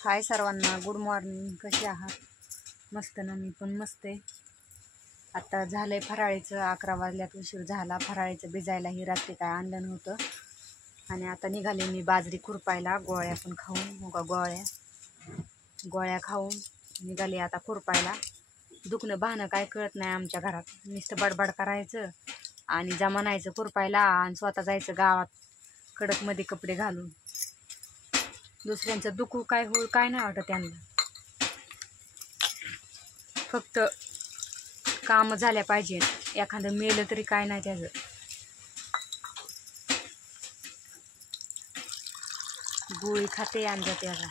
हाय सर्वांना, good morning. कसे आहात? मस्त ना, मी पण मस्त आहे. आता झालंय फराळीचं, 11 वाजल्यात उशीर झाला. फराळीचं भिजायलाही रात्री काय आणलं नव्हतं. आणि आता निघाले मी बाजरी खुरपायला. गोळ्या पण खाऊन गोळ्या खाऊन निघाले आता खुरपायला. दुखणं बहाणं काय कळत नाही आमच्या घरात. नुसतं बडबड करायचं आणि जमानायचं खुरपायला आणि स्वतः जायचं गावात कडकमध्ये कपडे घालून. दुसऱ्यांचं दुखू काय होईल काय नाही वाटत त्यांना. फक्त काम झाल्या पाहिजे. एखादं मेलं तरी काय नाही त्याचं. गोळी खाते आणि जाते. आता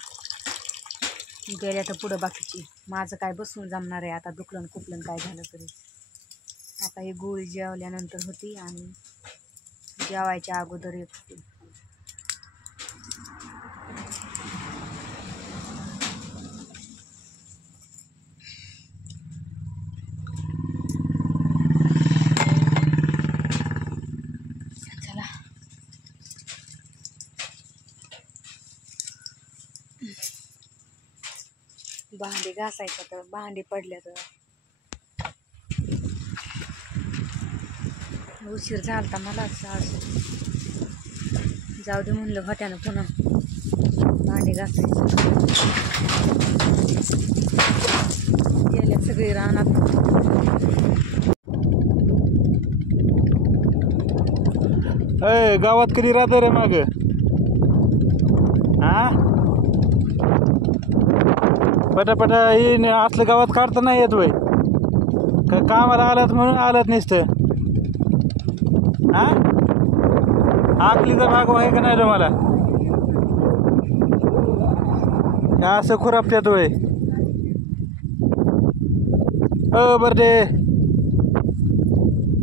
गेल्या तर पुढं बाकीची. माझं काय बसून जमणार आहे आता. दुखलं कुपलं काय झालं तरी. आता ही गोळी जेवल्यानंतर होती आणि जेवायच्या अगोदर येत होती. भांडी घासायचं तर भांडी पडल्या तर उशीर झालता मला. जाऊ दे म्हणलं होत्यानं पुन्हा भांडी घासायचं. गेल्या सगळी रानात. गावात कधी राहत रे माग? हा पटापटा ही असलं गावात काढता नाही येत वय का? कामाला आलात म्हणून आलात नुसतं. हा आकलीचा भाग आहे का नाही तुम्हाला? असं खुरापत्यात वय. बर्डे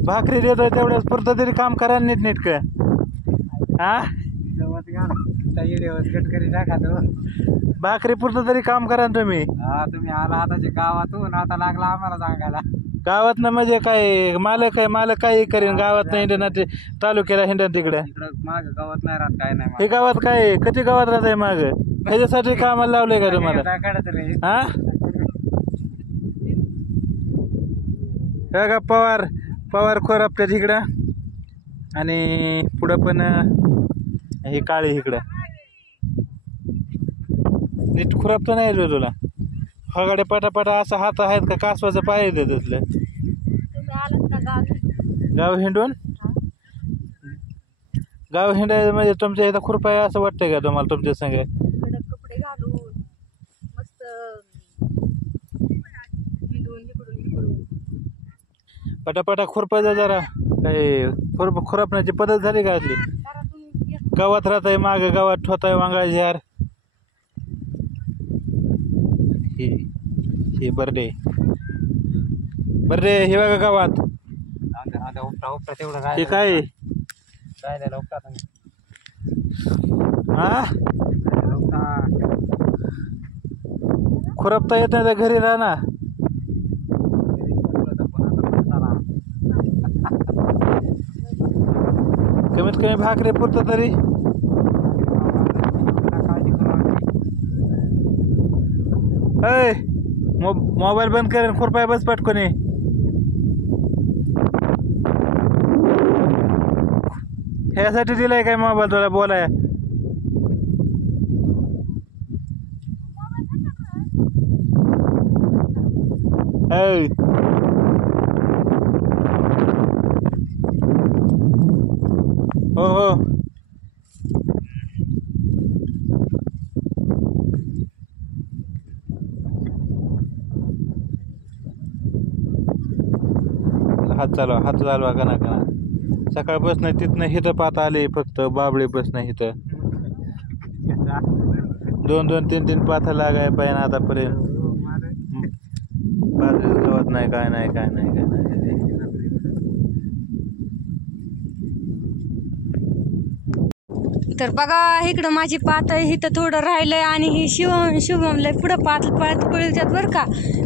भाकरी देतोय तेवढ्याच पुरतं तरी काम करा नीटनेटकं. हा भाकरी पुरतं तरी काम करा तुम्ही. तुम्ही आला आताच्या गावातून, आता लागला आम्हाला सांगायला. गावात ना म्हणजे काय मालक काही करेन गावात नाही हिंडा ते तालुक्याला हिंडा तिकडे. माग गावात नाही राहत काय नाही. हे गावात काय किती गावात राहत आहे माग? ह्याच्यासाठी कामाला लावलंय का तुम्हाला? हा का पवार खोरापत्यात इकडं आणि पुढं पण हे काळी इकडं. नीट खुरापतं नाही जो तुला. हगाडे पटापटा असं हात आहेत का कासवाचं पाय येते तसलं. गाव हिंडून गाव हिंडायचं म्हणजे तुमच्या इथं खुरपाय असं वाटतंय का तुम्हाला? तुमच्या संग कपडे घालून मस्त पटापटा खुरपायचं जरा. काही खुरपण्याची पद्धत झाली का असली? गावात राहत आहे माग, गावात ठोताय वांगळाची यार. हे बर्डे हे बघा गावात. हे काय हा खुरपता येत नाही तर घरी राहा ना. कमीत कमी भाकरी पुरतं तरी. मोबाईल बंद करेन खुरपाय बस पटकोनी. ह्यासाठी दिलाय काय मोबाईल तुला बोलाय? हो हात चालवा कना सकाळ बसणं तिथनं हिथं पाहता आले. फक्त बाबळी बसणं हिथं 2-2, 3-3 पाथा लागाय पाहिजे आतापर्यंत. बाजरी गवत नाही काय नाही. तर बघा इकडं माझी पात इथं थोडं राहिलंय आणि ही शिवमला पुढं पात पळतात बरं का.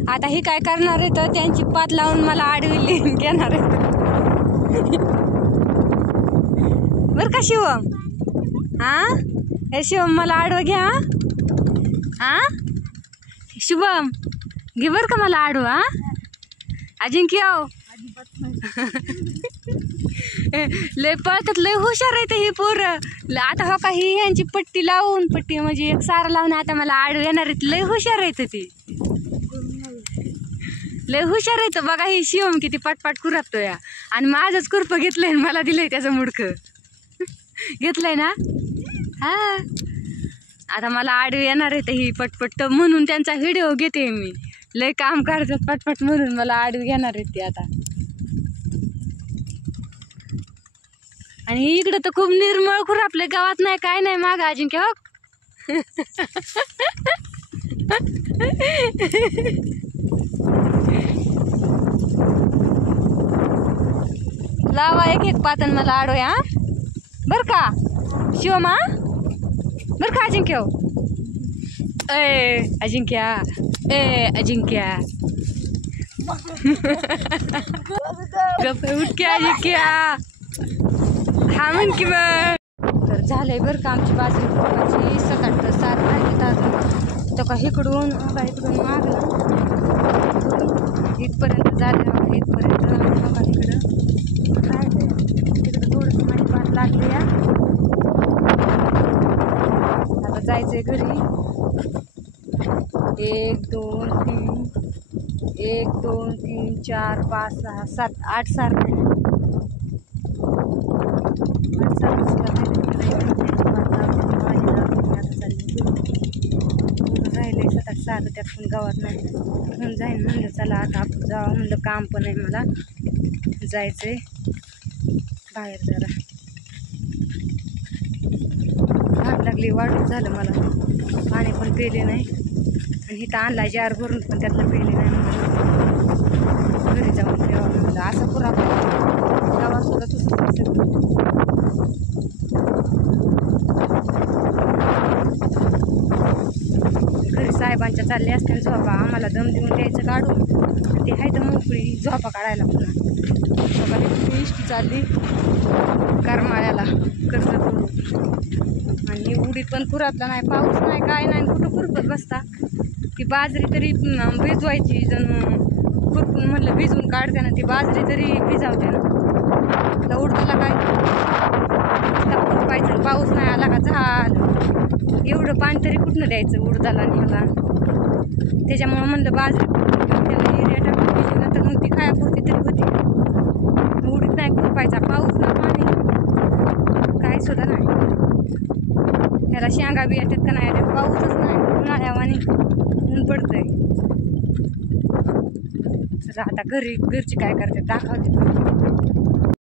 आता ही काय करणार आहे तर त्यांची पात लावून मला आडवी घेणार आहे बरं का शिवम. हा हे शिवम मला आडवं घ्या. आ शुभम घे बर का मला आडू. हा अजिंक्य लय पळतात, लय हुशार आहेत ही पोरं. आता हो का ही ह्यांची पट्टी लावून, पट्टी म्हणजे एक सारा लावून आता मला आडू येणार आहेत. लय हुशार आहेत ती, लय हुशार आहेत. बघा ही शिवम किती पटपट खुरापतोय आणि माझंच खुरप घेतलंय मला दिलंय त्याचं मुडकं घेतलंय ना. हा आता मला आडू येणार आहे ही पटपट, म्हणून त्यांचा व्हिडिओ घेते मी. लय काम करतात पटपट म्हणून मला आडू घेणार आहेत ते आता. आणि इकडं तर खूप निर्मळ खुरापले, गावात नाही काय नाही माग अजिंक्य हो. लावा एक एक पातन मला आडोया बर का शिवमा, बर का अजिंक्य. ए अजिंक्या, ए अजिंक्या गप उठ के अजिंक्या. हा म्हण की मग. तर झालंय बरं का आमची बाजरी खुरपायची. 7-8 तर 7 राहिले तर का इकडून बघा, इकडून मागलं इथपर्यंत झालं बघा, इथपर्यंत बघा. इकडं राहिलंय, तिकडं थोडंसं माझी पाठ लागली या. आता जायचंय घरी. 1 2 3 1 2 3 4 5 6 7 8 सार राहिले 7-8 सार त्यात पण गावात नाही घेऊन जाईन म्हणलं. चला आता आपण जावं म्हणलं, काम पण आहे मला, जायचंय बाहेर जरा. भाग लागली, वाढून झालं मला, पाणी पण पेले नाही. आणि इथं आणला जार भरून पण त्यातलं पेले नाही म्हणून घरी जाऊन ठेवा म्हणलं. असं पुरा गावात सुद्धा तसंच घरी साहेबांच्या चालले असते झोपा, आम्हाला दम देऊन द्यायचं काढून. ते आहे तर मोकळी झोपा काढायला पुन्हा. बघा इष्टी चालली करमाळ्याला कर्ज करून. आणि उडीत पण खुरापला नाही, पाऊस नाही काय नाही, कुठं खुरपत बसता. ती बाजरी तरी भिजवायची जणू खुरपून म्हणलं भिजवून काढते ना, ती बाजरी तरी भिजावते ना. आता उडताला काय खुरपायचं, पाऊस नाही आला का झालं. एवढं पाणी तरी कुठनं द्यायचं उडदाला आणि ह्याला. त्याच्यामुळं म्हणलं बाजरी त्याला एरिया टाकून भिजवलं तर मग ती खायापुरती तरी होती. उडीत नाही खुरपायचा, पाऊस ना पाणी काय सुद्धा नाही. त्याला शेंगा बी येतात का नाही येतात, पाऊसच नाही. उन्हाळ्यावानी ऊन पडतंय. चला आता घरची काय करते दाखवते.